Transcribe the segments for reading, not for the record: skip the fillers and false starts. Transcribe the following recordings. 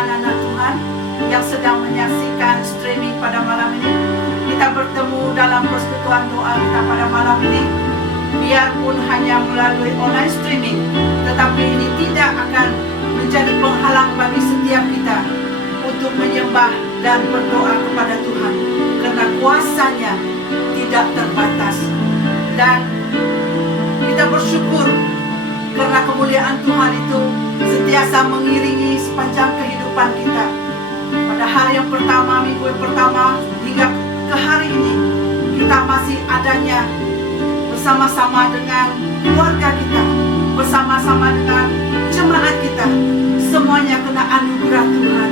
anak-anak Tuhan yang sedang menyaksikan streaming pada malam ini. Kita bertemu dalam persekutuan doa kita pada malam ini. Biarpun hanya melalui online streaming, tetapi ini tidak akan menjadi penghalang bagi setiap kita untuk menyembah dan berdoa kepada Tuhan, karena kuasanya tidak terbatas. Dan kita bersyukur karena kemuliaan Tuhan itu sentiasa mengiringi sepanjang kehidupan kita. Pada hari yang pertama, minggu yang pertama, hingga ke hari ini, kita masih adanya bersama-sama dengan keluarga kita, bersama-sama dengan jemaat kita. Semuanya kena anugerah Tuhan.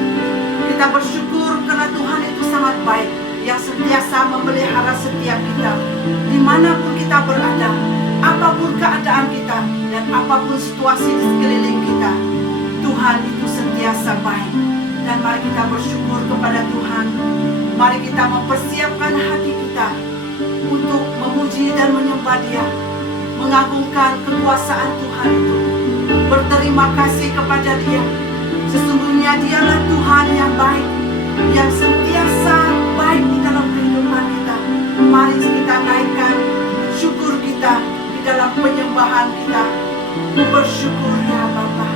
Kita bersyukur karena Tuhan itu sangat baik, yang sentiasa memelihara setiap kita. Dimanapun kita berada, apapun keadaan kita, dan apapun situasi di sekeliling kita, Tuhan itu sentiasa baik. Dan mari kita bersyukur kepada Tuhan. Mari kita mempersiapkan hati kita untuk memuji dan menyembah Dia, mengagungkan kekuasaan Tuhan itu, berterima kasih kepada Dia. Sesungguhnya Dialah Tuhan yang baik, yang sentiasa baik di dalam kehidupan kita. Mari kita naikkan syukur kita di dalam penyembahan kita. Bersyukur ya Bapa.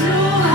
Tuhan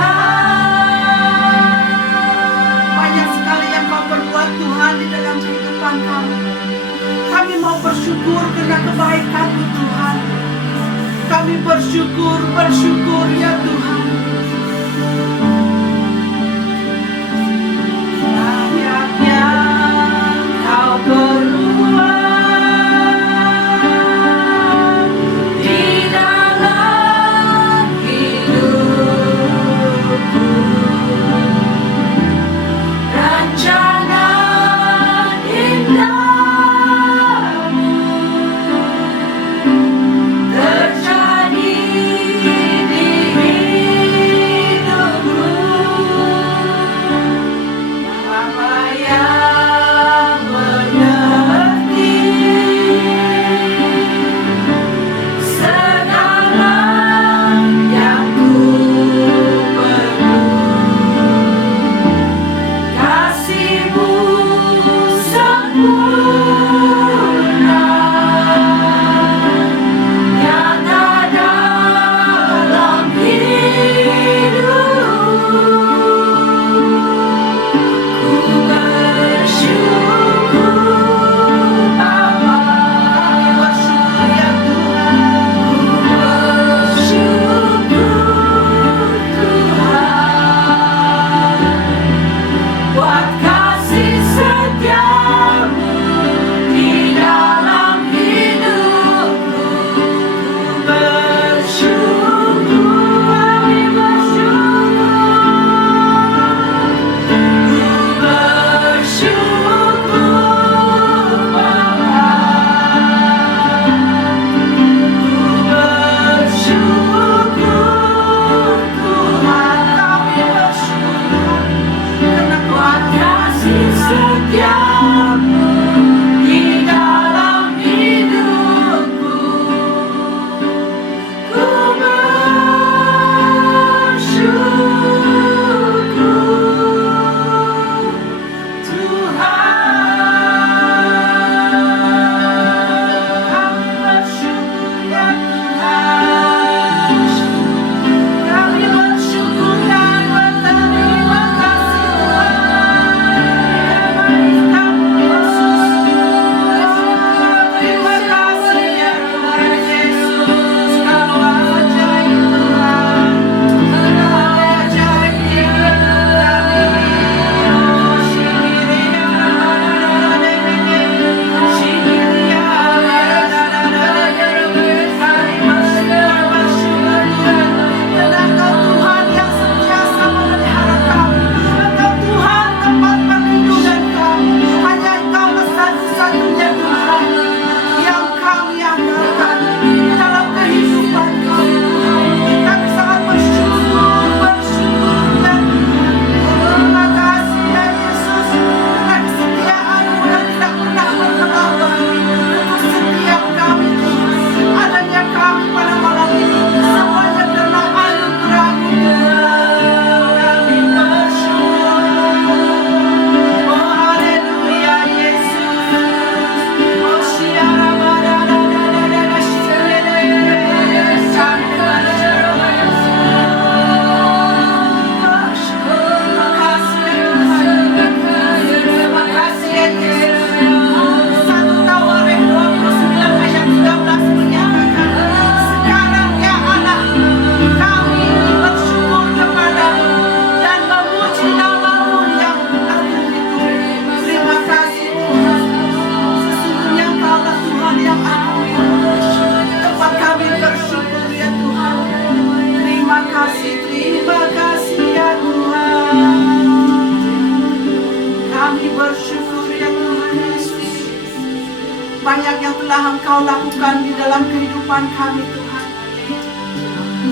telah Engkau lakukan di dalam kehidupan kami Tuhan.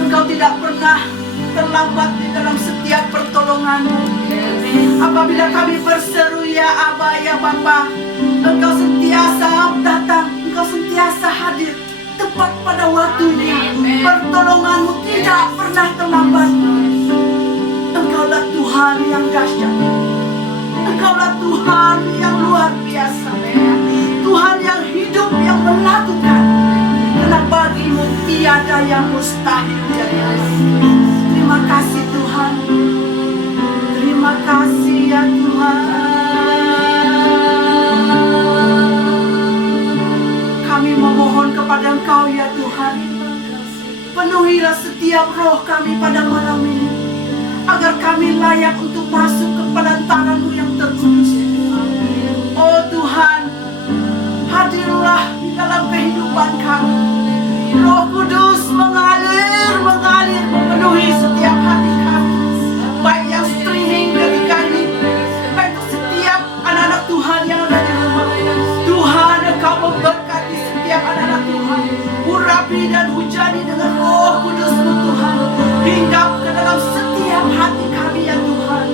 Engkau tidak pernah terlambat di dalam setiap pertolongan-Mu. Apabila kami berseru ya Aba, ya Bapa, Engkau sentiasa datang, Engkau sentiasa hadir tepat pada waktunya. Pertolongan-Mu tidak pernah terlambat. Engkaulah Tuhan yang dahsyat. Engkaulah Tuhan yang luar biasa. Tuhan yang hidup, yang melakukan. Karena bagi-Mu tiada yang mustahil. Terima kasih Tuhan. Terima kasih ya Tuhan. Kami memohon kepada Engkau ya Tuhan. Penuhilah setiap roh kami pada malam ini, agar kami layak untuk masuk ke pelantaran-Mu yang terkudus. Oh Tuhan, hadirlah di dalam kehidupan kami. Roh Kudus mengalir, memenuhi setiap hati kami. Baik yang streaming ketika ini, baik untuk setiap anak-anak Tuhan yang ada di rumah. Tuhan, Engkau memberkati setiap anak-anak Tuhan. Urapi dan hujani dengan Roh Kudus-Mu Tuhan, hinggap ke dalam setiap hati kami ya Tuhan.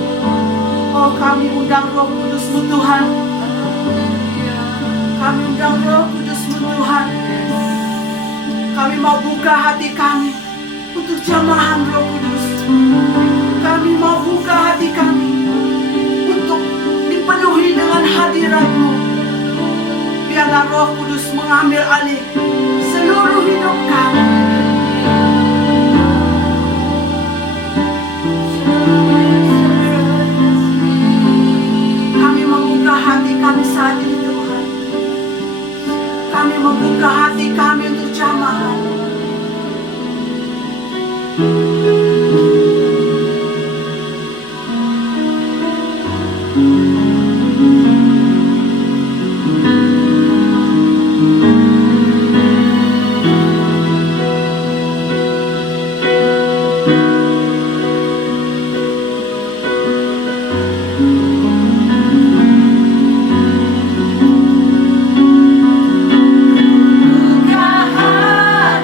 Oh, kami undang Roh Kudus-Mu Tuhan. Kami undang Roh Kudus-Mu Tuhan. Kami mau buka hati kami untuk jamahan Roh Kudus. Kami mau buka hati kami untuk dipenuhi dengan hadirat-Mu. Biarlah Roh Kudus mengambil alih seluruh hidup kami. Kami membuka hati kami saat ini Tuhan. Kami membuka hati kami untuk jamaah. Buka hati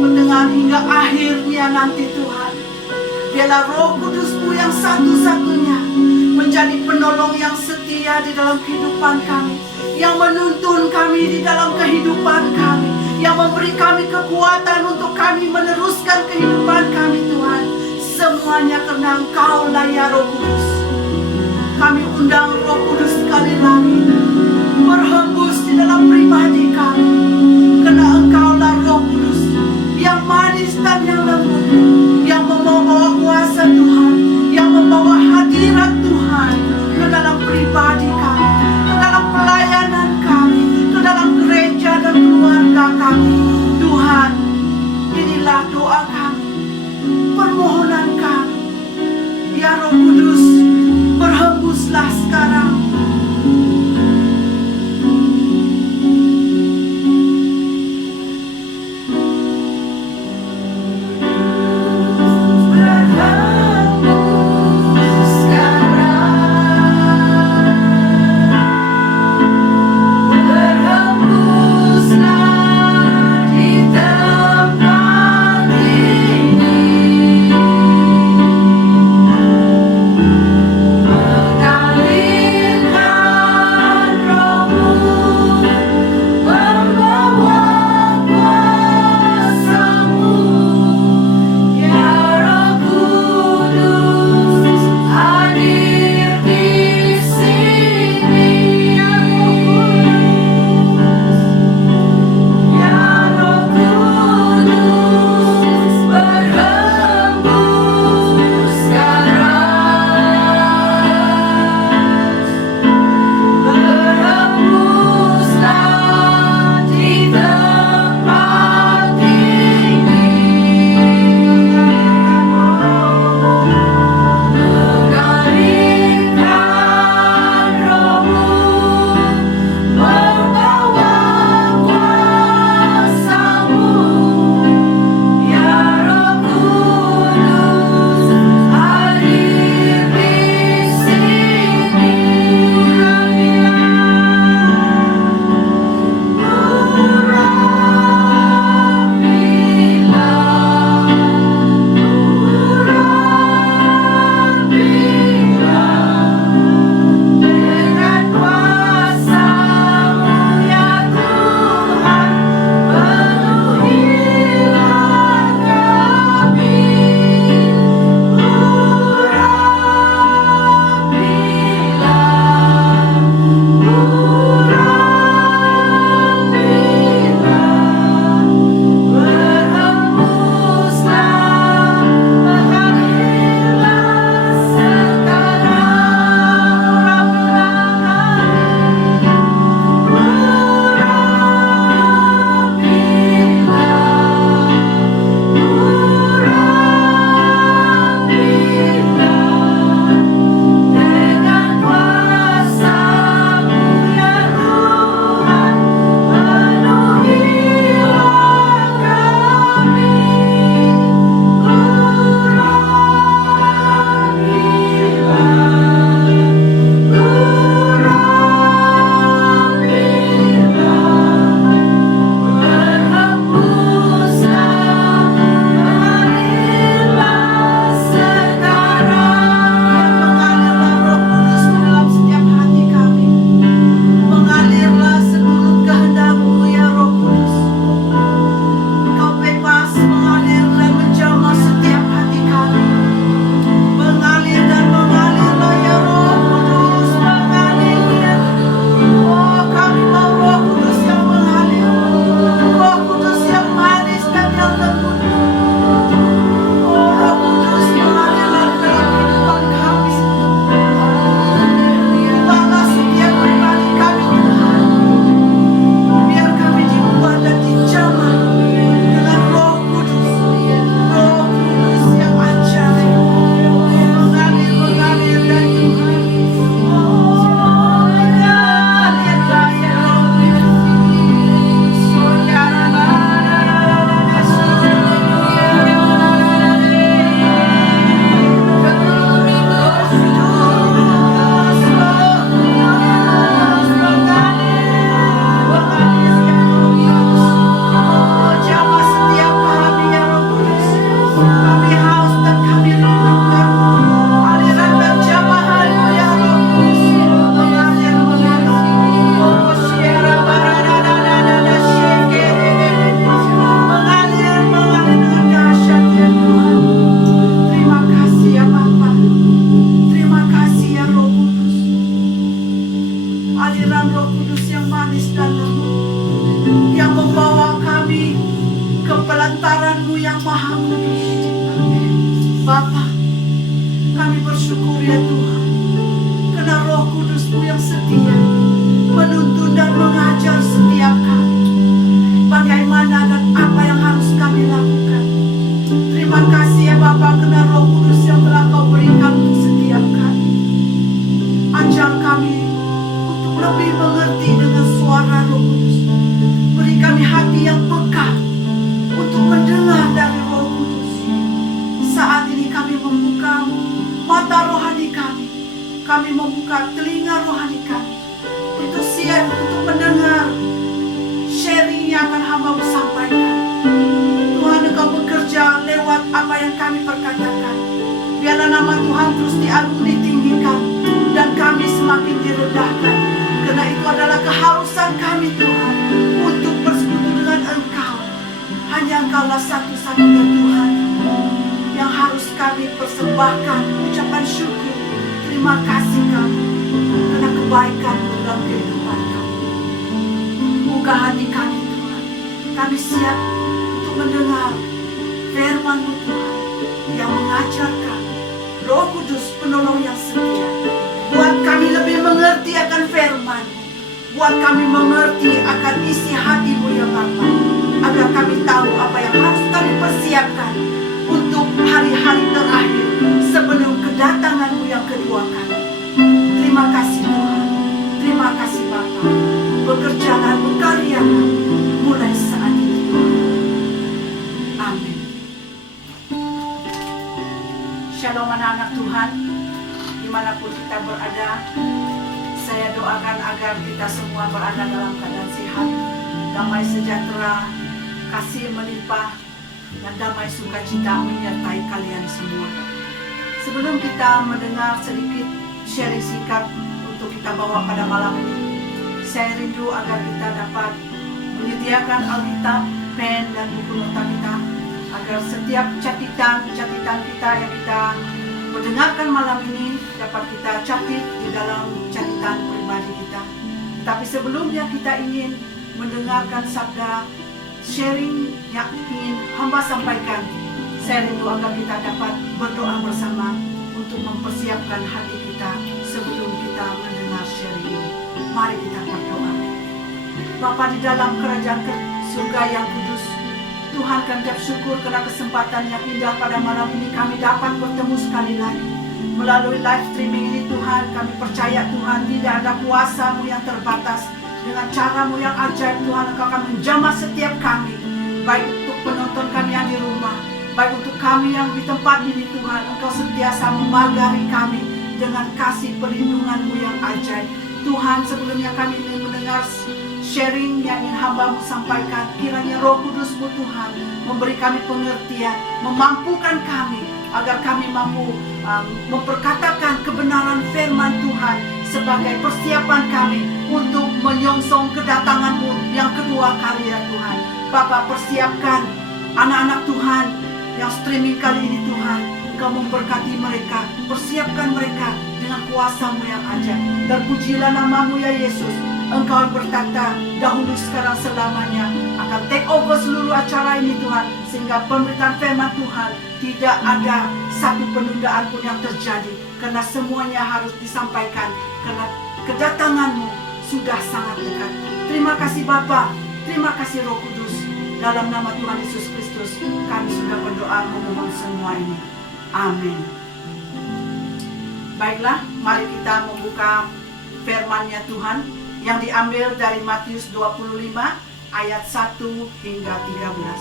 pertengahan hingga akhirnya nanti Tuhan. Biarlah Roh Kudus-Mu yang satu-satunya menjadi penolong yang setia di dalam kehidupan kami, yang menuntun kami di dalam kehidupan kami, yang memberi kami kekuatan untuk kami meneruskan kehidupan kami Tuhan. Semuanya karena Engkau-lah ya Roh Kudus. Kami undang Roh Kudus sekali lagi berhembus di dalam pribadi kami, karena Engkau-lah Roh Kudus yang manis dan yang lembut, yang membawa kuasa Tuhan, yang membawa hadirat Tuhan ke dalam pribadi kami, ke dalam pelayanan kami, ke dalam gereja dan keluarga kami. Tuhan, inilah doa kami, permohonan kami. Ya Roh Kudus, berhembuslah sekarang. hantaran-Mu yang maha kudus. Bapa, kami bersyukur ya Tuhan, karena Roh Kudus-Mu yang setia menuntun dan mengajar setiap kami bagaimana dan apa yang harus kami lakukan. Terima kasih ya Bapa, karena Roh Kudus yang telah Kau berikan untuk setiap kami. Ajar kami untuk lebih mengerti dengan suara Roh Kudus. Beri kami hati yang peka untuk mendengar dari Roh Kudus. Saat ini kami membuka mata rohani kami membuka telinga rohani kami untuk siap untuk mendengar sharing yang akan hamba-Mu sampaikan. Tuhan, Engkau bekerja lewat apa yang kami perkatakan. Biarlah nama Tuhan terus diagung, ditinggikan, dan kami semakin direndahkan. Karena itu adalah keharusan kami Tuhan, untuk bersekutu dengan Engkau. Hanya Engkaulah satu-satunya Tuhan yang harus kami persembahkan ucapan syukur. Terima kasih kami karena kebaikan-Mu dalam kehidupan kami. Buka hati kami Tuhan. Kami siap untuk mendengar firman-Mu Tuhan yang mengajar kami. Roh Kudus penolong yang setia, buat kami lebih mengerti akan firman. Buat kami mengerti akan isi hati-Mu ya Bapa, agar kami tahu apa yang harus kami persiapkan untuk hari-hari terakhir sebelum kedatangan-Mu yang kedua kali. Terima kasih Tuhan, terima kasih Bapa. Bekerjalah, berkaryalah mulai saat ini Tuhan. Amin. Shalom anak-anak Tuhan, dimanapun kita berada. Saya doakan agar kita semua berada dalam keadaan sehat, damai sejahtera, kasih melimpah, dan damai sukacita menyertai kalian semua. Sebelum kita mendengar sedikit sharing singkat untuk kita bawa pada malam ini, saya rindu agar kita dapat menyediakan Alkitab, pen, dan buku nota kita, agar setiap catatan kita yang kita mendengarkan malam ini dapat kita catat di dalam catatan pribadi kita. Tapi sebelumnya kita ingin mendengarkan sabda sharing yang ingin hamba sampaikan. Saya rindu agar kita dapat berdoa bersama untuk mempersiapkan hati kita sebelum kita mendengar sharing ini. Mari kita berdoa. Bapa di dalam kerajaan surga yang kudus, Tuhan, kami ucap syukur karena kesempatan yang indah pada malam ini kami dapat bertemu sekali lagi. Melalui live streaming ini Tuhan, kami percaya Tuhan tidak ada kuasa-Mu yang terbatas. Dengan cara-Mu yang ajaib Tuhan, Engkau akan menjamah setiap kami. Baik untuk penonton kami yang di rumah, baik untuk kami yang di tempat ini Tuhan, Engkau sentiasa memagari kami dengan kasih perlindungan-Mu yang ajaib. Tuhan, sebelumnya kami ingin mendengar sharing yang ingin hamba-Mu sampaikan. Kiranya Roh Kudus-Mu Tuhan memberi kami pengertian, memampukan kami agar kami mampu memperkatakan kebenaran firman Tuhan sebagai persiapan kami untuk menyongsong kedatangan-Mu yang kedua kali ya Tuhan. Bapa, persiapkan anak-anak Tuhan yang streaming kali ini Tuhan. Engkau memberkati mereka, persiapkan mereka dengan kuasa-Mu yang ajaib. Dan pujilah nama-Mu ya Yesus. Engkau berkata dahulu sekarang selamanya akan take over seluruh acara ini Tuhan, sehingga pemberitaan firman Tuhan tidak ada satu penundaan pun yang terjadi, karena semuanya harus disampaikan, karena kedatangan-Mu sudah sangat dekat. Terima kasih Bapa, terima kasih Roh Kudus. Dalam nama Tuhan Yesus Kristus kami sudah berdoa memohon semua ini. Amin. Baiklah, mari kita membuka firman-Nya Tuhan yang diambil dari Matius 25 ayat 1 hingga 13.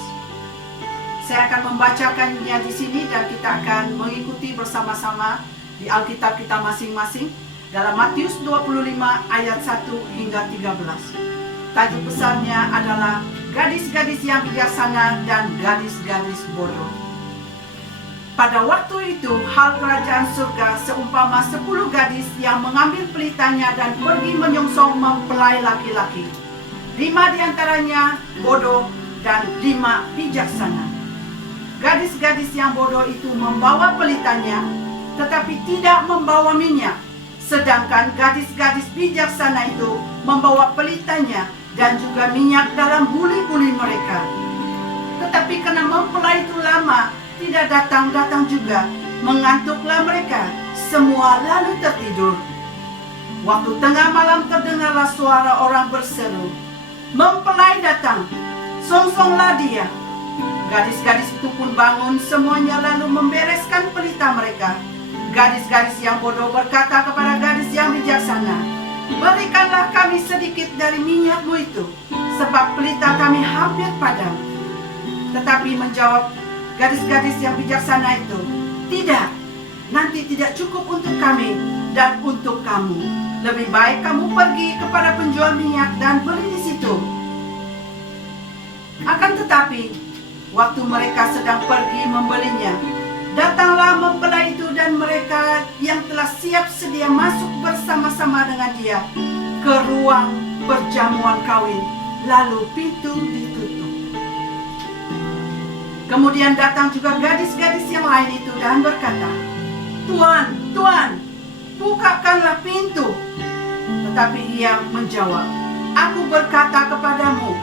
Saya akan membacakannya di sini dan kita akan mengikuti bersama-sama di Alkitab kita masing-masing dalam Matius 25 ayat 1 hingga 13. Tajuk besarnya adalah gadis-gadis yang bijaksana dan gadis-gadis bodoh. Pada waktu itu, hal kerajaan surga seumpama 10 gadis yang mengambil pelitanya dan pergi menyongsong mempelai laki-laki. 5 diantaranya bodoh dan 5 bijaksana. Gadis-gadis yang bodoh itu membawa pelitanya, tetapi tidak membawa minyak. Sedangkan gadis-gadis bijaksana itu membawa pelitanya dan juga minyak dalam buli-buli mereka. Tetapi karena mempelai itu lama, tidak datang-datang juga, mengantuklah mereka, semua lalu tertidur. Waktu tengah malam terdengarlah suara orang berseru, "Mempelai datang, songsonglah dia." Gadis-gadis itu pun bangun semuanya lalu membereskan pelita mereka. Gadis-gadis yang bodoh berkata kepada gadis yang bijaksana, "Berikanlah kami sedikit dari minyakmu itu, sebab pelita kami hampir padam." Tetapi menjawab gadis-gadis yang bijaksana itu, "Tidak, nanti tidak cukup untuk kami dan untuk kamu. Lebih baik kamu pergi kepada penjual minyak dan beli di situ." Akan tetapi, waktu mereka sedang pergi membelinya, datanglah mempelai itu dan mereka yang telah siap sedia masuk bersama-sama dengan dia ke ruang perjamuan kawin, lalu pintu ditutup. Kemudian datang juga gadis-gadis yang lain itu dan berkata, "Tuan, Tuan, bukakanlah pintu." Tetapi ia menjawab, "Aku berkata kepadamu,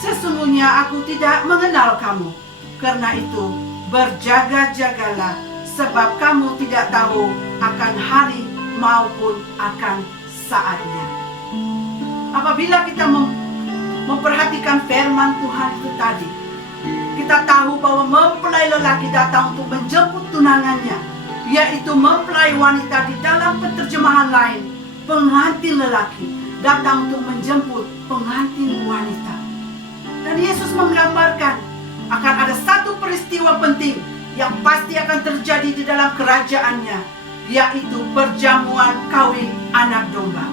sesungguhnya aku tidak mengenal kamu. Karena itu, berjaga-jagalah, sebab kamu tidak tahu akan hari maupun akan saatnya." Apabila kita memperhatikan firman Tuhan itu tadi, kita tahu bahwa mempelai lelaki datang untuk menjemput tunangannya, yaitu mempelai wanita. Di dalam penerjemahan lain, pengantin lelaki datang untuk menjemput pengantin wanita. Dan Yesus menggambarkan akan ada satu peristiwa penting yang pasti akan terjadi di dalam kerajaannya, yaitu perjamuan kawin anak domba.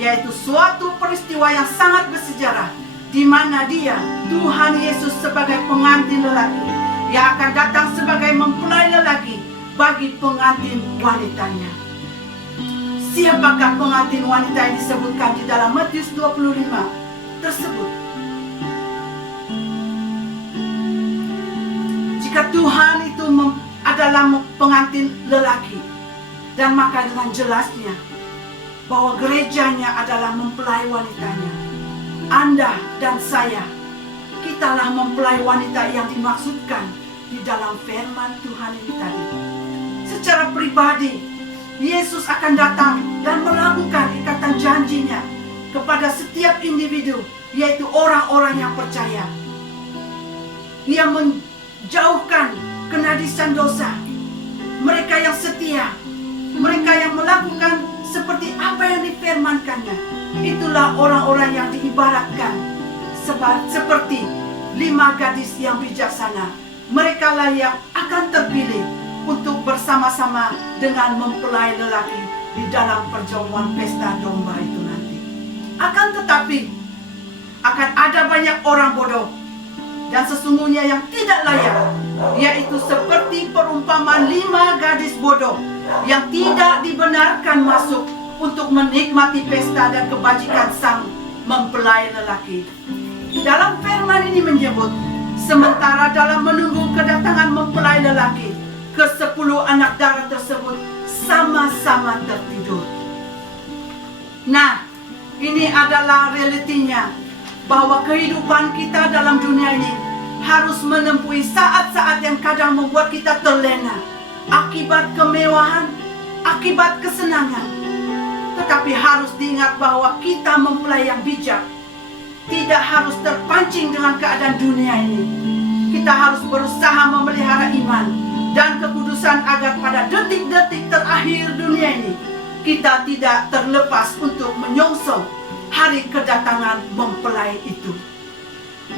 Yaitu suatu peristiwa yang sangat bersejarah, di mana dia, Tuhan Yesus sebagai pengantin lelaki, yang akan datang sebagai mempelai lelaki bagi pengantin wanitanya. Siapakah pengantin wanita yang disebutkan di dalam Matius 25 tersebut? Jika Tuhan itu adalah pengantin lelaki, dan maka dengan jelasnya bahwa gerejanya adalah mempelai wanitanya. Anda dan saya, kitalah mempelai wanita yang dimaksudkan di dalam firman Tuhan ini tadi. Secara pribadi, Yesus akan datang dan melakukan ikatan janjinya kepada setiap individu, yaitu orang-orang yang percaya. Ia menjauhkan kenadisan dosa. Mereka yang setia, mereka yang melakukan seperti apa yang difirmankannya, itulah orang-orang yang diibaratkan seperti 5 gadis yang bijaksana. Mereka lah yang akan terpilih untuk bersama-sama dengan mempelai lelaki di dalam perjamuan pesta domba itu nanti. Akan tetapi, akan ada banyak orang bodoh dan sesungguhnya yang tidak layak, yaitu seperti perumpamaan 5 gadis bodoh yang tidak dibenarkan masuk untuk menikmati pesta dan kebajikan sang mempelai lelaki. Dalam firman ini menyebut, sementara dalam menunggu kedatangan mempelai lelaki, ke-10 anak darah tersebut sama-sama tertidur. Nah, ini adalah realitinya, bahwa kehidupan kita dalam dunia ini harus menempuhi saat-saat yang kadang membuat kita terlena akibat kemewahan, akibat kesenangan. Tetapi harus diingat bahwa kita mempelai yang bijak tidak harus terpancing dengan keadaan dunia ini. Kita harus berusaha memelihara iman dan kekudusan agar pada detik-detik terakhir dunia ini kita tidak terlepas untuk menyongsong hari kedatangan mempelai itu.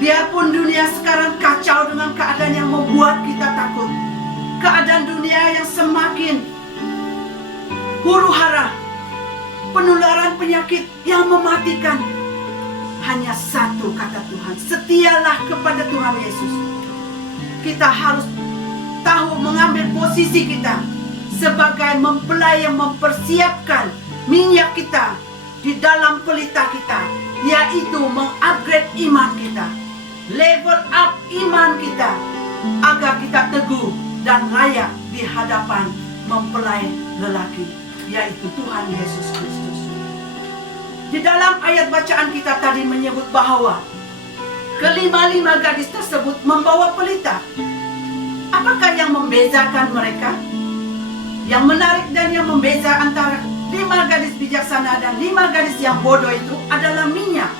Biarpun dunia sekarang kacau dengan keadaan yang membuat kita takut, keadaan dunia yang semakin huru-hara, penularan penyakit yang mematikan, hanya satu kata Tuhan, setialah kepada Tuhan Yesus. Kita harus tahu mengambil posisi kita sebagai mempelai yang mempersiapkan minyak kita di dalam pelita kita, yaitu mengupgrade iman kita, level up iman kita, agar kita teguh dan layak di hadapan mempelai lelaki, yaitu Tuhan Yesus Kristus. Di dalam ayat bacaan kita tadi menyebut bahwa kelima-lima gadis tersebut membawa pelita. Apakah yang membezakan mereka? Yang menarik dan yang membeza antara 5 gadis bijaksana dan 5 gadis yang bodoh itu adalah minyak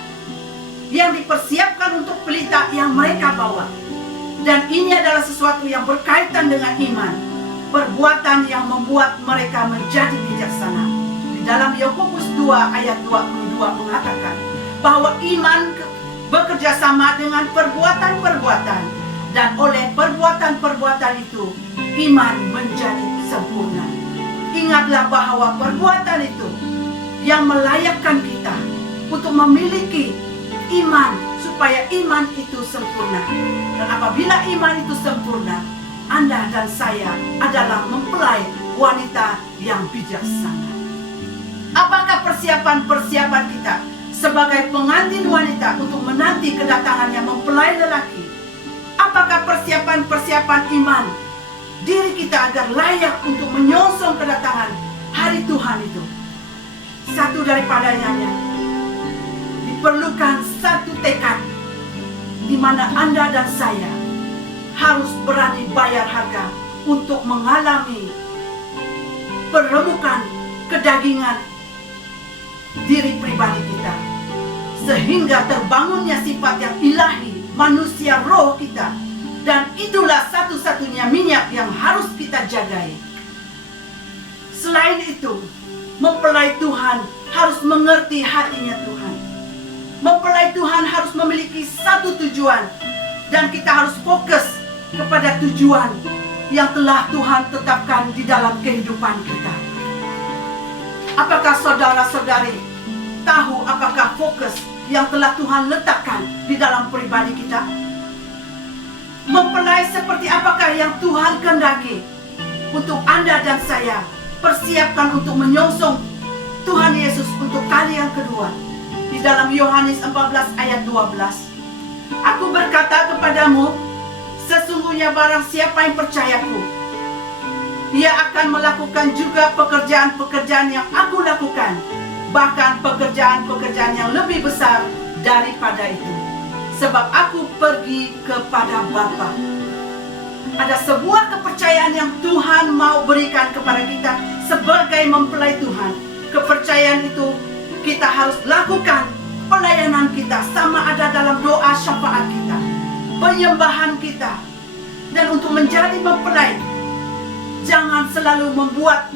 yang dipersiapkan untuk pelita yang mereka bawa. Dan ini adalah sesuatu yang berkaitan dengan iman, perbuatan yang membuat mereka menjadi bijaksana. Di dalam Yakobus 2 ayat 22 mengatakan bahwa iman bekerja sama dengan perbuatan-perbuatan, dan oleh perbuatan-perbuatan itu iman menjadi sempurna. Ingatlah bahwa perbuatan itu yang melayakkan kita untuk memiliki iman, supaya iman itu sempurna. Dan apabila iman itu sempurna, Anda dan saya adalah mempelai wanita yang bijaksana. Apakah persiapan-persiapan kita sebagai pengantin wanita untuk menanti kedatangannya mempelai lelaki? Apakah persiapan-persiapan iman diri kita agar layak untuk menyongsong kedatangan hari Tuhan itu? Satu daripadanya diperlukan satu tekad, di mana Anda dan saya harus berani bayar harga untuk mengalami peremukan kedagingan diri pribadi kita, sehingga terbangunnya sifat yang ilahi manusia roh kita. Dan itulah satu-satunya minyak yang harus kita jagai. Selain itu, mempelai Tuhan harus mengerti hatinya Tuhan. Mempelai Tuhan harus memiliki satu tujuan, dan kita harus fokus kepada tujuan yang telah Tuhan tetapkan di dalam kehidupan kita. Apakah saudara-saudari tahu apakah fokus yang telah Tuhan letakkan di dalam pribadi kita? Mempelai seperti apakah yang Tuhan kehendaki untuk Anda dan saya persiapkan untuk menyongsong Tuhan Yesus untuk kali yang kedua? Di dalam Yohanes 14 ayat 12, Aku berkata kepadamu, sesungguhnya barang siapa yang percayaku, ia akan melakukan juga pekerjaan-pekerjaan yang aku lakukan, bahkan pekerjaan-pekerjaan yang lebih besar daripada itu, sebab aku pergi kepada Bapa. Ada sebuah kepercayaan yang Tuhan mau berikan kepada kita sebagai mempelai Tuhan. Kepercayaan itu kita harus lakukan pelayanan kita, sama ada dalam doa syafaat kita, penyembahan kita. Dan untuk menjadi mempelai, jangan selalu membuat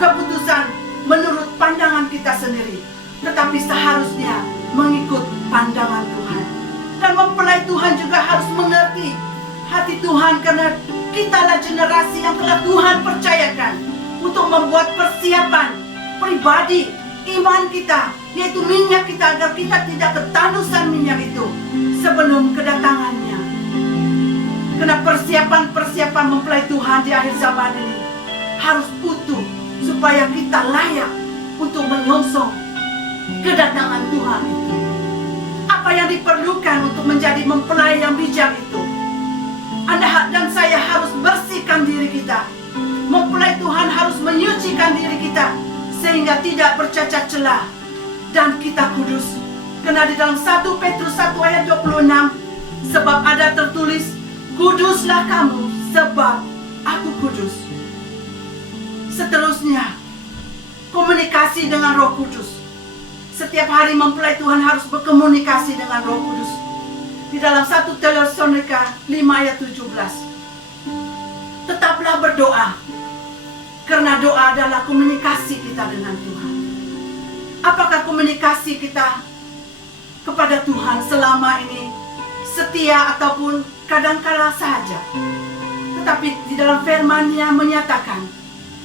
keputusan menurut pandangan kita sendiri, tetapi seharusnya mengikut pandangan Tuhan. Dan mempelai Tuhan juga harus mengerti hati Tuhan, karena kitalah generasi yang telah Tuhan percayakan untuk membuat persiapan pribadi iman kita, yaitu minyak kita, agar kita tidak ketanusan minyak itu sebelum kedatangannya. Karena persiapan-persiapan mempelai Tuhan di akhir zaman ini harus utuh, supaya kita layak untuk menyongsong kedatangan Tuhan itu. Apa yang diperlukan untuk menjadi mempelai yang bijak itu? Anda dan saya harus bersihkan diri kita. Mempelai Tuhan harus menyucikan diri kita sehingga tidak bercacat celah, dan kita kudus. Karena di dalam 1 Petrus 1 ayat 26, sebab ada tertulis, kuduslah kamu sebab aku kudus. Seterusnya, komunikasi dengan Roh Kudus. Setiap hari mempelai Tuhan harus berkomunikasi dengan Roh Kudus. Di dalam 1 Tesalonika 5 ayat 17, tetaplah berdoa, karena doa adalah komunikasi kita dengan Tuhan. Apakah komunikasi kita kepada Tuhan selama ini setia ataupun kadang-kala saja? Tetapi di dalam firman-Nya menyatakan,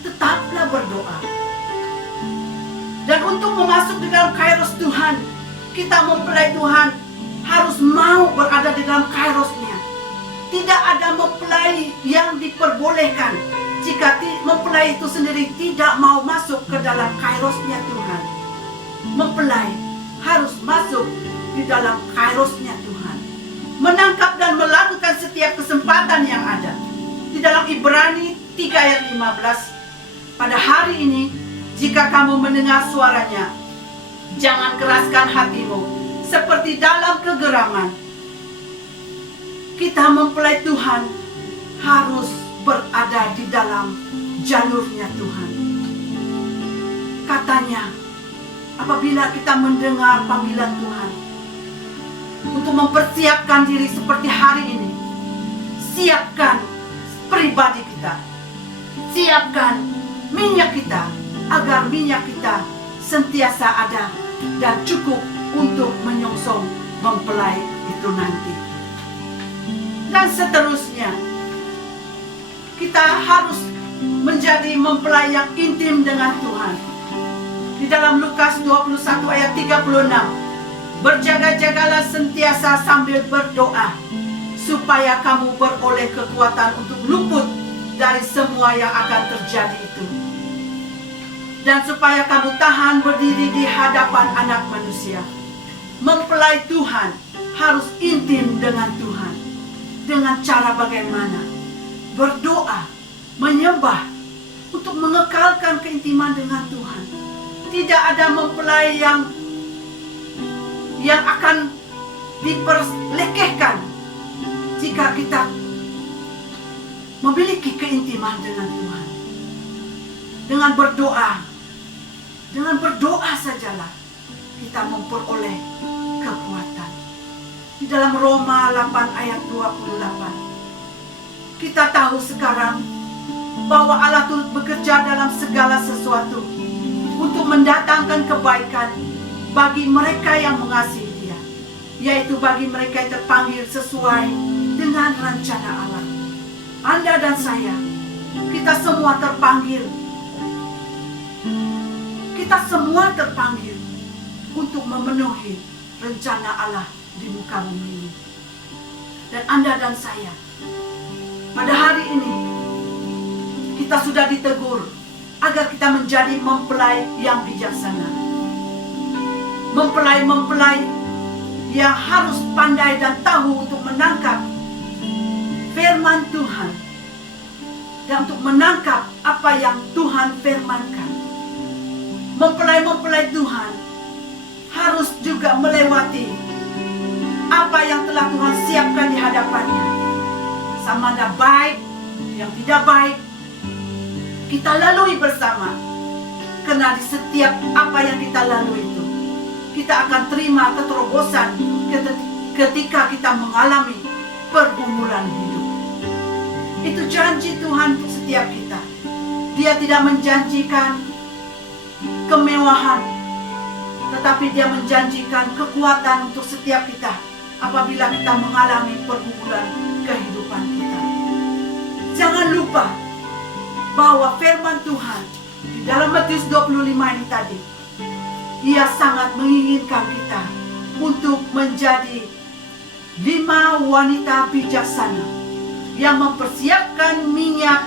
tetaplah berdoa. Dan untuk memasuk di dalam kairos Tuhan, kita mempelai Tuhan harus mau berada di dalam kairos-Nya. Tidak ada mempelai yang diperbolehkan jika mempelai itu sendiri tidak mau masuk ke dalam kairos-Nya Tuhan. Mempelai harus masuk di dalam kairos-Nya Tuhan, menangkap dan melakukan setiap kesempatan yang ada. Di dalam Ibrani 3 ayat 15, pada hari ini jika kamu mendengar suaranya, jangan keraskan hatimu seperti dalam kegeraman. Kita mempelai Tuhan harus berada di dalam jalurnya Tuhan. Katanya, apabila kita mendengar panggilan Tuhan untuk mempersiapkan diri seperti hari ini, siapkan pribadi kita, siapkan minyak kita, agar minyak kita sentiasa ada dan cukup untuk menyongsong mempelai itu nanti. Dan seterusnya, kita harus menjadi mempelai yang intim dengan Tuhan. Di dalam Lukas 21 ayat 36, berjaga-jagalah sentiasa sambil berdoa, supaya kamu beroleh kekuatan untuk luput dari semua yang akan terjadi itu, dan supaya kamu tahan berdiri di hadapan Anak Manusia. Mempelai Tuhan harus intim dengan Tuhan. Dengan cara bagaimana? Berdoa, menyembah, untuk mengekalkan keintiman dengan Tuhan. Tidak ada mempelai yang akan diperlekehkan jika kita memiliki keintiman dengan Tuhan. Dengan berdoa sajalah kita memperoleh kekuatan. Di dalam Roma 8 ayat 28, kita tahu sekarang bahwa Allah turut bekerja dalam segala sesuatu untuk mendatangkan kebaikan bagi mereka yang mengasihi Dia, yaitu bagi mereka yang terpanggil sesuai dengan rencana Allah. Anda dan saya, kita semua terpanggil. Kita semua terpanggil untuk memenuhi rencana Allah di muka bumi ini. Dan Anda dan saya, pada hari ini, kita sudah ditegur agar kita menjadi mempelai yang bijaksana. Mempelai-mempelai yang harus pandai dan tahu untuk menangkap firman Tuhan, dan untuk menangkap apa yang Tuhan firmankan. Mempelai-mempelai Tuhan harus juga melewati apa yang telah Tuhan siapkan di hadapannya. Sama ada baik, yang tidak baik, kita lalui bersama. Karena di setiap apa yang kita lalui itu, kita akan terima keterobosan ketika kita mengalami pergumulan hidup. Itu janji Tuhan untuk setiap kita. Dia tidak menjanjikan kemewahan, tetapi Dia menjanjikan kekuatan untuk setiap kita apabila kita mengalami pergumulan kehidupan kita. Jangan lupa bahwa firman Tuhan di dalam Matius 25 ini tadi, Ia sangat menginginkan kita untuk menjadi 5 wanita bijaksana yang mempersiapkan minyak,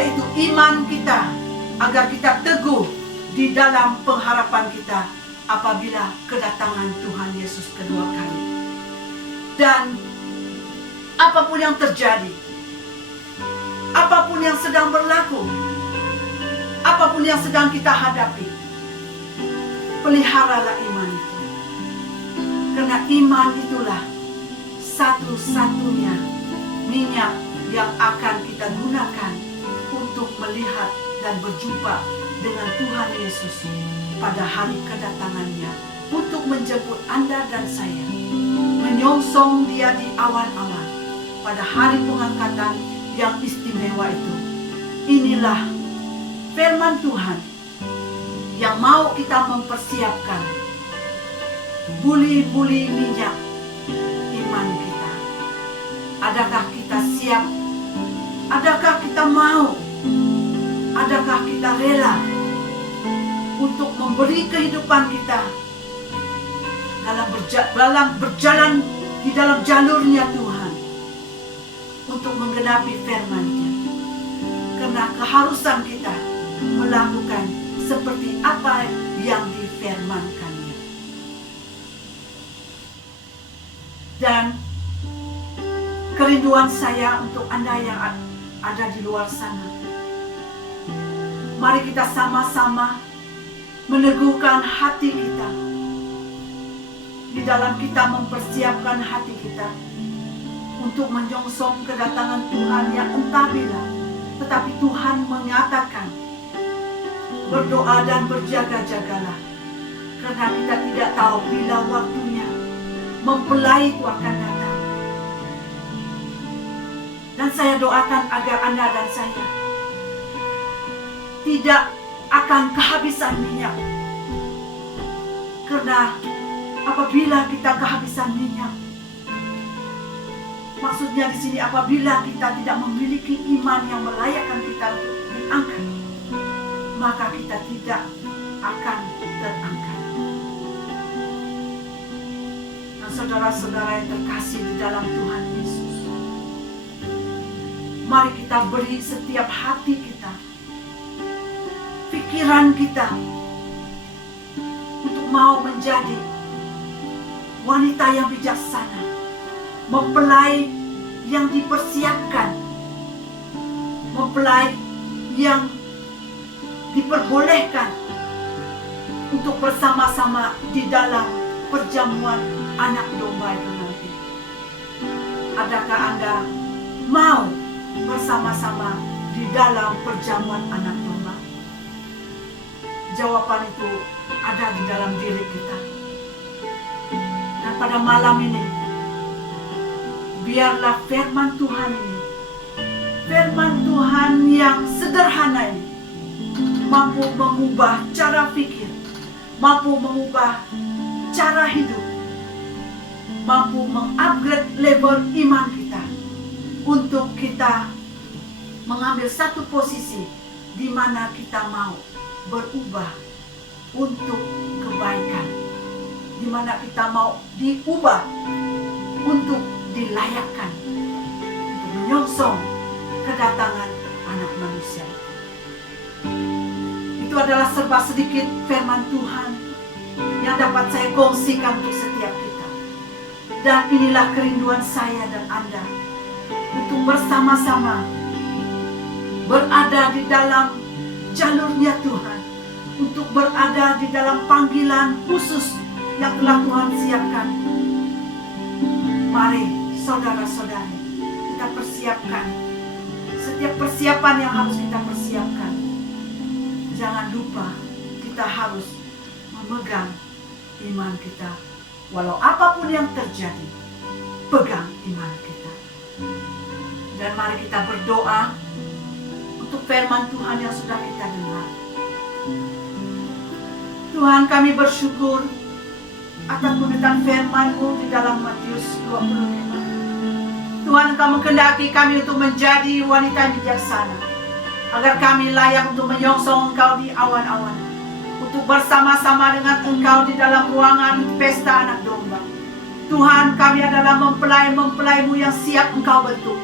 yaitu iman kita, agar kita teguh di dalam pengharapan kita apabila kedatangan Tuhan Yesus kedua kali. Dan apapun yang terjadi, apapun yang sedang berlaku, apapun yang sedang kita hadapi, peliharalah iman itu. Karena iman itulah satu-satunya minyak yang akan kita gunakan untuk melihat dan berjumpa dengan Tuhan Yesus pada hari kedatangannya, untuk menjemput Anda dan saya, menyongsong Dia di awal-awal pada hari pengangkatan yang istimewa itu. Inilah firman Tuhan yang mau kita mempersiapkan buli-buli minyak iman kita. Adakah kita siap? Adakah kita mau? Adakah kita rela untuk memberi kehidupan kita dalam berjalan di dalam jalurnya Tuhan, untuk menggenapi firman-Nya? Karena keharusan kita melakukan seperti apa yang difirmankannya. Dan kerinduan saya untuk Anda yang ada di luar sana, mari kita sama-sama meneguhkan hati kita dalam kita mempersiapkan hati kita untuk menyongsong kedatangan Tuhan yang entah bila, tetapi Tuhan mengatakan, berdoa dan berjaga-jagalah, karena kita tidak tahu bila waktunya mempelai itu akan datang. Dan saya doakan agar Anda dan saya tidak akan kehabisan minyak, karena apabila kita kehabisan minyak, maksudnya di sini apabila kita tidak memiliki iman yang melayakkan kita untuk diangkat, maka kita tidak akan terangkat. Dan saudara-saudara yang terkasih di dalam Tuhan Yesus, mari kita beri setiap hati kita, pikiran kita, untuk mau menjadi wanita yang bijaksana, mempelai yang dipersiapkan, mempelai yang diperbolehkan untuk bersama-sama di dalam perjamuan anak domba itu nanti. Adakah Anda mau bersama-sama di dalam perjamuan anak domba? Jawaban itu ada di dalam diri kita. Dan pada malam ini, biarlah firman Tuhan ini, firman Tuhan yang sederhana ini, mampu mengubah cara pikir, mampu mengubah cara hidup, mampu mengupgrade level iman kita, untuk kita mengambil satu posisi di mana kita mau berubah untuk kebaikan, di mana kita mau diubah untuk dilayakkan, untuk menyongsong kedatangan anak manusia. Itu adalah serba sedikit firman Tuhan yang dapat saya kongsikan untuk setiap kita. Dan inilah kerinduan saya dan Anda, untuk bersama-sama berada di dalam jalurnya Tuhan, untuk berada di dalam panggilan khusus yang telah Tuhan siapkan. Mari saudara-saudari, kita persiapkan setiap persiapan yang harus kita persiapkan. Jangan lupa kita harus memegang iman kita. Walau apapun yang terjadi, pegang iman kita. Dan mari kita berdoa untuk firman Tuhan yang sudah kita dengar. Tuhan, kami bersyukur atas pemberitaan firman-Mu di dalam Matius 25. Tuhan, Engkau menghendaki kami untuk menjadi wanita yang bijaksana, agar kami layak untuk menyongsong Engkau di awan-awan, untuk bersama-sama dengan Engkau di dalam ruangan pesta anak domba. Tuhan, kami adalah mempelai-mempelai-Mu yang siap Engkau bentuk,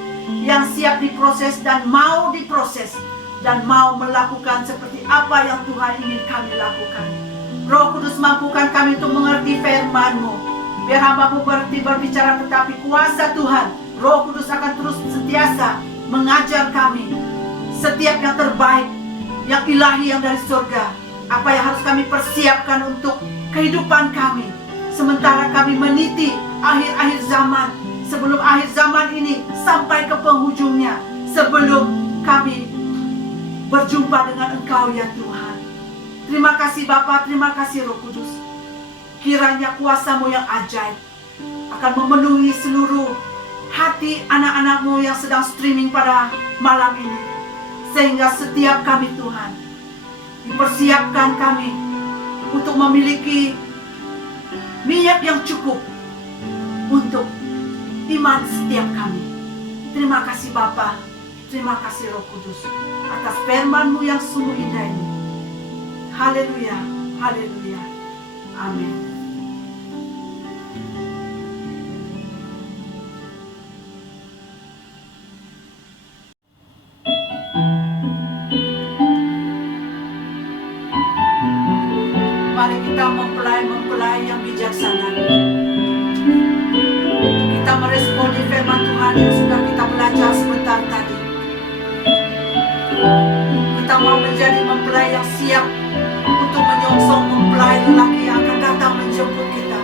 yang siap diproses dan mau diproses, dan mau melakukan seperti apa yang Tuhan ingin kami lakukan. Roh Kudus, mampukan kami untuk mengerti firman-Mu. Biar hamba-Mu berbicara, tetapi kuasa Tuhan, Roh Kudus akan terus sentiasa mengajar kami setiap yang terbaik, yang ilahi, yang dari surga. Apa yang harus kami persiapkan untuk kehidupan kami, sementara kami meniti akhir-akhir zaman, sebelum akhir zaman ini sampai ke penghujungnya, sebelum kami berjumpa dengan Engkau ya Tuhan. Terima kasih Bapa, terima kasih Roh Kudus. Kiranya kuasa-Mu yang ajaib akan memenuhi seluruh hati anak-anak-Mu yang sedang streaming pada malam ini, sehingga setiap kami Tuhan, dipersiapkan kami untuk memiliki minyak yang cukup untuk iman setiap kami. Terima kasih Bapa, terima kasih Roh Kudus atas firman-Mu yang sungguh indah ini. Haleluya, haleluya, amin. Mari kita mempelai-mempelai yang bijaksana. Kita meresponi firman Tuhan yang sudah kita belajar sebentar tadi. Kita mau menjadi mempelai yang siap untuk menyongsong mempelai lelaki yang akan datang menjemput kita.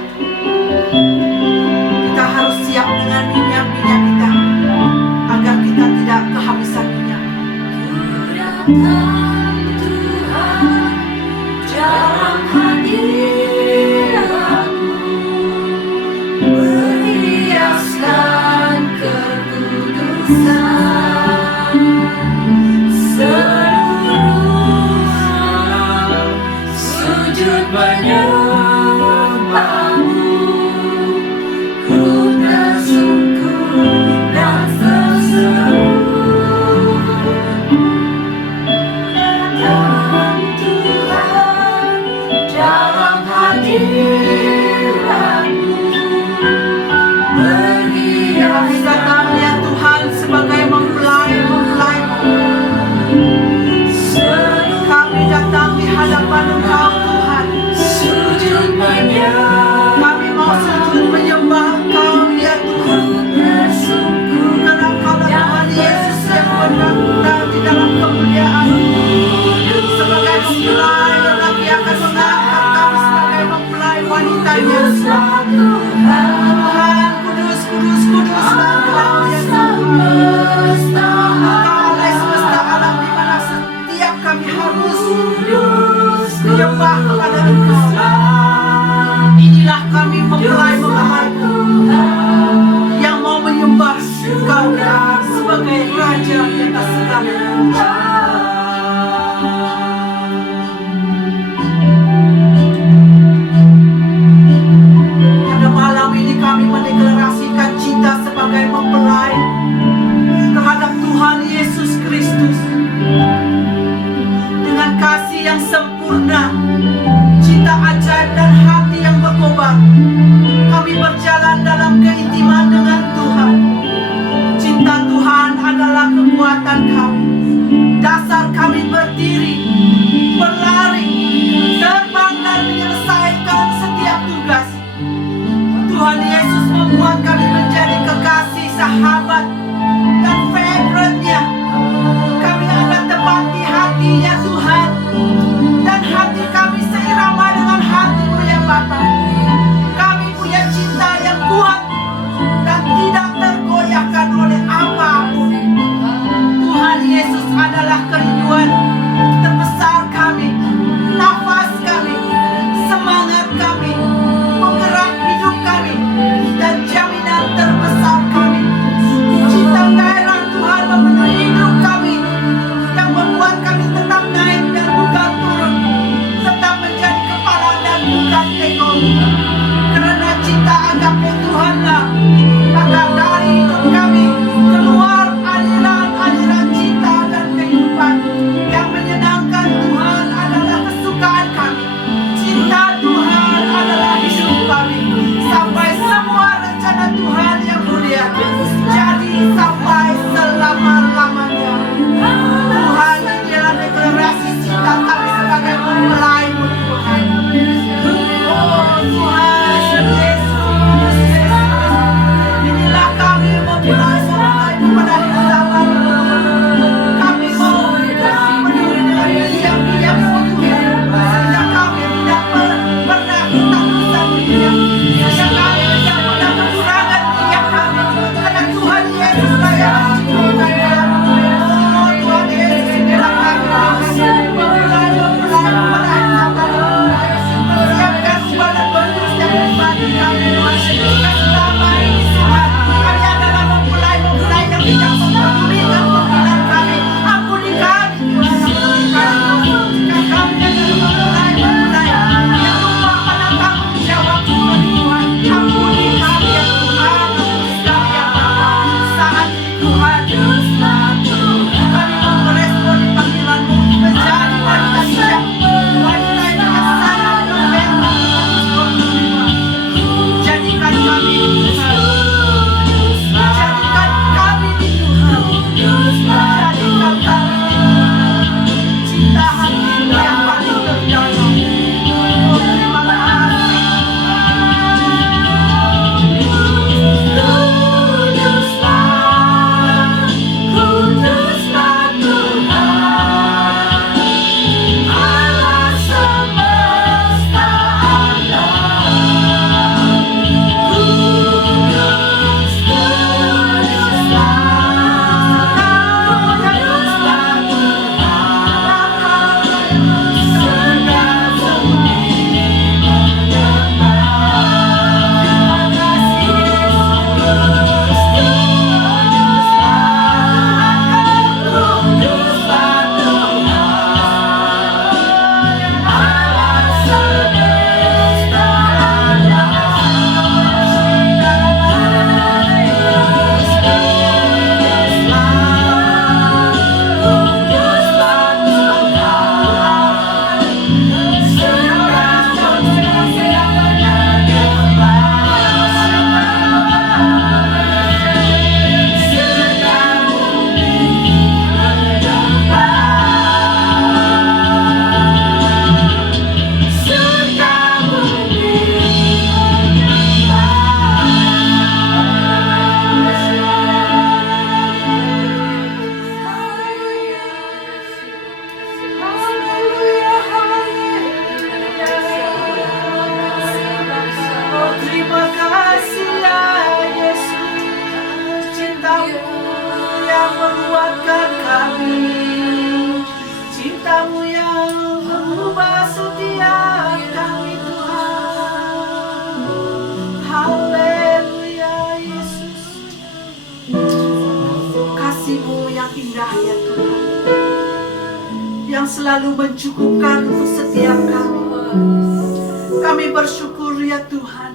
Kami berjalan dalam keintiman dengan Tuhan. Cinta Tuhan adalah kekuatan yang indah ya Tuhan, yang selalu mencukupkan untuk setiap kami. Kami bersyukur ya Tuhan,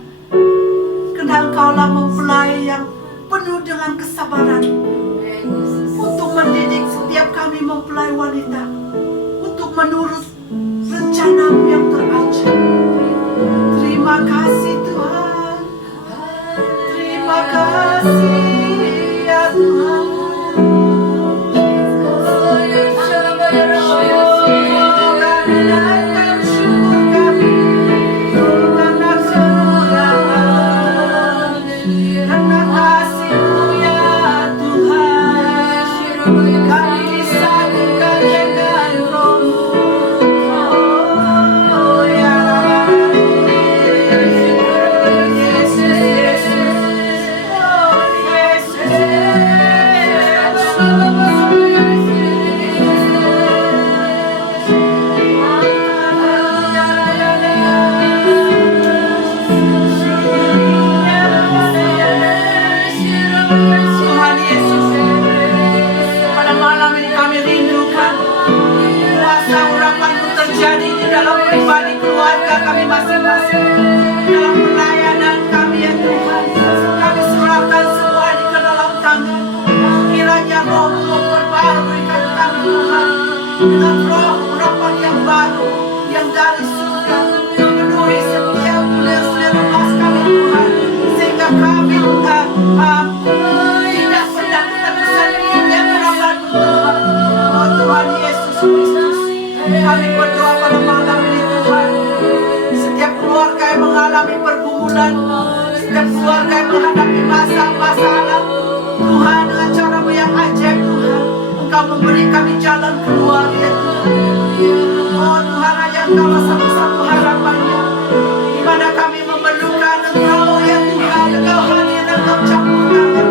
karena Engkaulah mempelai yang penuh dengan kesabaran untuk mendidik setiap kami mempelai wanita untuk menurut rencana-Mu yang terajaib. Terima kasih Tuhan, terima kasih ya Tuhan. Dengan roh urapan yang baru yang dari surga memenuhi setiap selir emas kami Tuhan, sehingga kami tidak pernah kita kesendirian urapan-Mu Tuhan. Oh Tuhan Yesus Kristus, kami berdoa pada malam ini Tuhan, setiap keluarga yang mengalami pergumulan, setiap keluarga yang menghadapi masalah Tuhan, dengan cara-Mu yang ajaib Tuhan, Engkau memberi kami jalan keluar ya Tuhan. Oh Tuhan, hanya Engkau satu-satu harapannya, di mana kami memerlukan Engkau ya Tuhan. Engkau hadir dan Engkau campur tangan.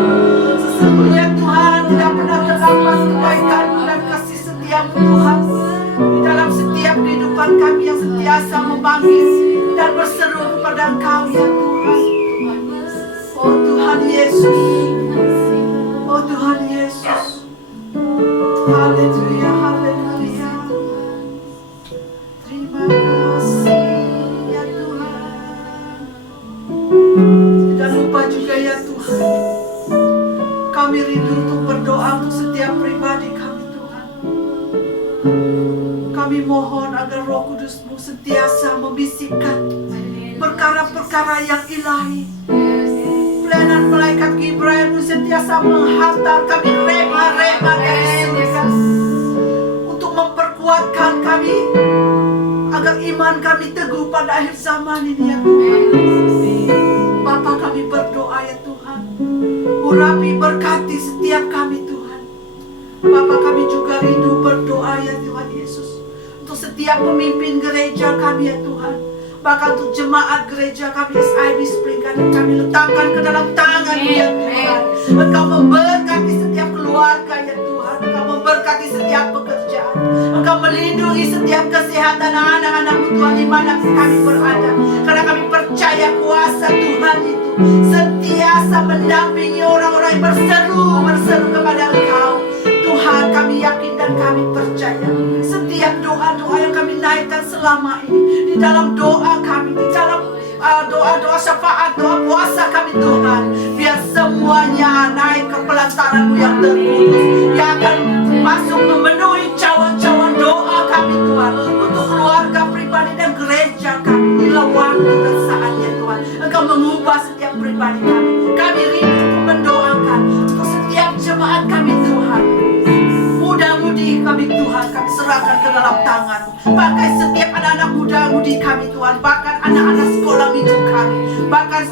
Sesungguhnya Tuhan tidak pernah terlambat kebaikan-Mu dan kasih setia-Mu Tuhan di dalam setiap kehidupan kami yang sentiasa memanggil dan berseru kepada Engkau ya Tuhan. Oh Tuhan Yesus, oh Tuhan Yesus. Haleluya, haleluya. Terima kasih ya Tuhan. Tidak lupa juga ya Tuhan, kami rindu untuk berdoa untuk setiap pribadi kami Tuhan. Kami mohon agar Roh Kudus-Mu sentiasa membisikkan perkara-perkara yang ilahi. Pelayanan malaikat Gibril sentiasa menghantar kami rema-rema dari surga untuk memperkuatkan kami agar iman kami teguh pada akhir zaman ini ya Tuhan. Bapa, kami berdoa ya Tuhan, urapi berkati setiap kami Tuhan. Bapa, kami juga rindu berdoa ya Tuhan Yesus untuk setiap pemimpin gereja kami ya Tuhan. Bahkan untuk jemaat gereja kami SIB Spring Garden, kami letakkan ke dalam tangan-Mu ya Tuhan. Engkau memberkati setiap keluarga ya Tuhan. Engkau memberkati setiap pekerjaan. Engkau melindungi setiap kesehatan anak-anak-Mu Tuhan di mana kami berada. Karena kami percaya kuasa Tuhan itu sentiasa mendampingi orang-orang yang berseru kepada Engkau. Tuhan, kami yakin dan kami percaya setiap doa-doa yang kami naikkan selama ini, di dalam doa kami, di dalam doa-doa syafaat, doa puasa kami Tuhan, biar semuanya naik ke pelantaran-Mu yang terkudus, yang akan masuk memenuhi cawan-cawan doa kami Tuhan, untuk keluarga pribadi dan gereja kami. Inilah waktu dan saatnya Tuhan, Engkau mengubah setiap pribadi kami. Kami rindu untuk mendoakan untuk setiap jemaat kami Tuhan. Muda-mudi kami Tuhan, kami serahkan ke dalam tangan-Mu. Pakai setiap anak-anak muda-mudi kami Tuhan, bahkan anak-anak sekolah minggu kami, bahkan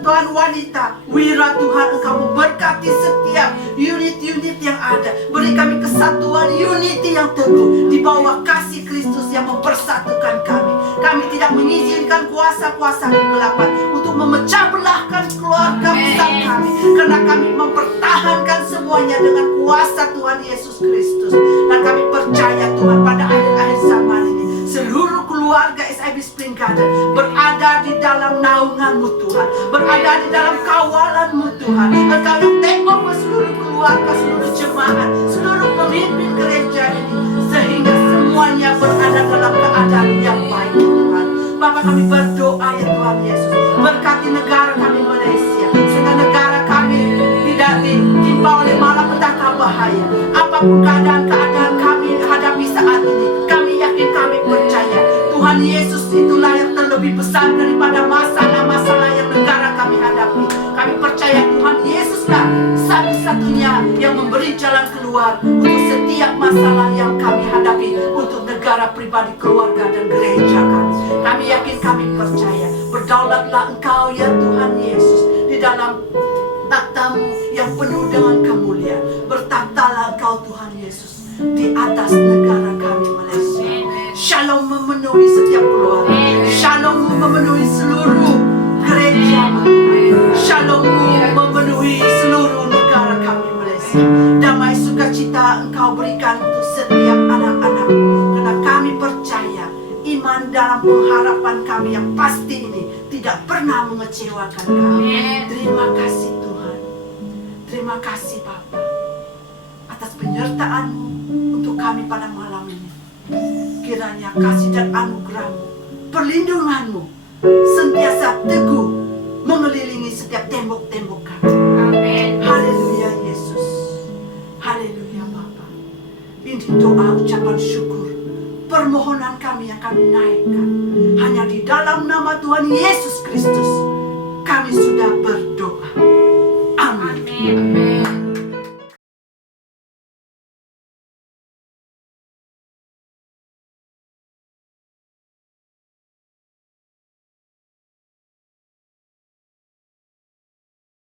Tuhan wanita wira Tuhan, Engkau memberkati setiap unit-unit yang ada. Beri kami kesatuan, unity yang teguh di bawah kasih Kristus yang mempersatukan kami. Kami tidak mengizinkan kuasa-kuasa kegelapan untuk memecah belahkan keluarga besar kami, karena kami mempertahankan semuanya dengan kuasa Tuhan Yesus Kristus. Dan kami percaya Tuhan, pada akhir-akhir zaman ini seluruh keluarga SIB Spring Garden berada di dalam naungan-Mu Tuhan, berada di dalam kawalan-Mu Tuhan. Engkau yang take over seluruh keluarga, seluruh jemaat, apapun keadaan-keadaan kami hadapi saat ini, kami yakin, kami percaya Tuhan Yesus itulah yang terlebih besar daripada masalah-masalah yang negara kami hadapi. Kami percaya Tuhan Yesuslah satu-satunya yang memberi jalan keluar untuk setiap masalah yang kami hadapi, untuk negara, pribadi, keluarga, dan gereja kami. Kami yakin, kami percaya. Berdaulatlah Engkau ya Tuhan Yesus di dalam takhta-Mu yang penuh dengan kemuliaan. Bertakhtalah Engkau Tuhan Yesus di atas negara kami Malaysia. Shalom memenuhi setiap keluarga. Shalom memenuhi seluruh gereja. Shalom memenuhi seluruh negara kami Malaysia. Damai sukacita Engkau berikan untuk setiap anak-anak, karena kami percaya iman dalam pengharapan kami yang pasti ini tidak pernah mengecewakan kami. Terima kasih Tuhan. Terima kasih Bapa atas penyertaan-Mu untuk kami pada malam ini. Kiranya kasih dan anugerah-Mu, perlindungan-Mu sentiasa teguh mengelilingi setiap tembok-tembok kami. Amin. Haleluya Yesus. Haleluya Bapa. Ini doa ucapan syukur, permohonan kami yang kami naikkan hanya di dalam nama Tuhan Yesus Kristus. Kami sudah berdoa. Amin.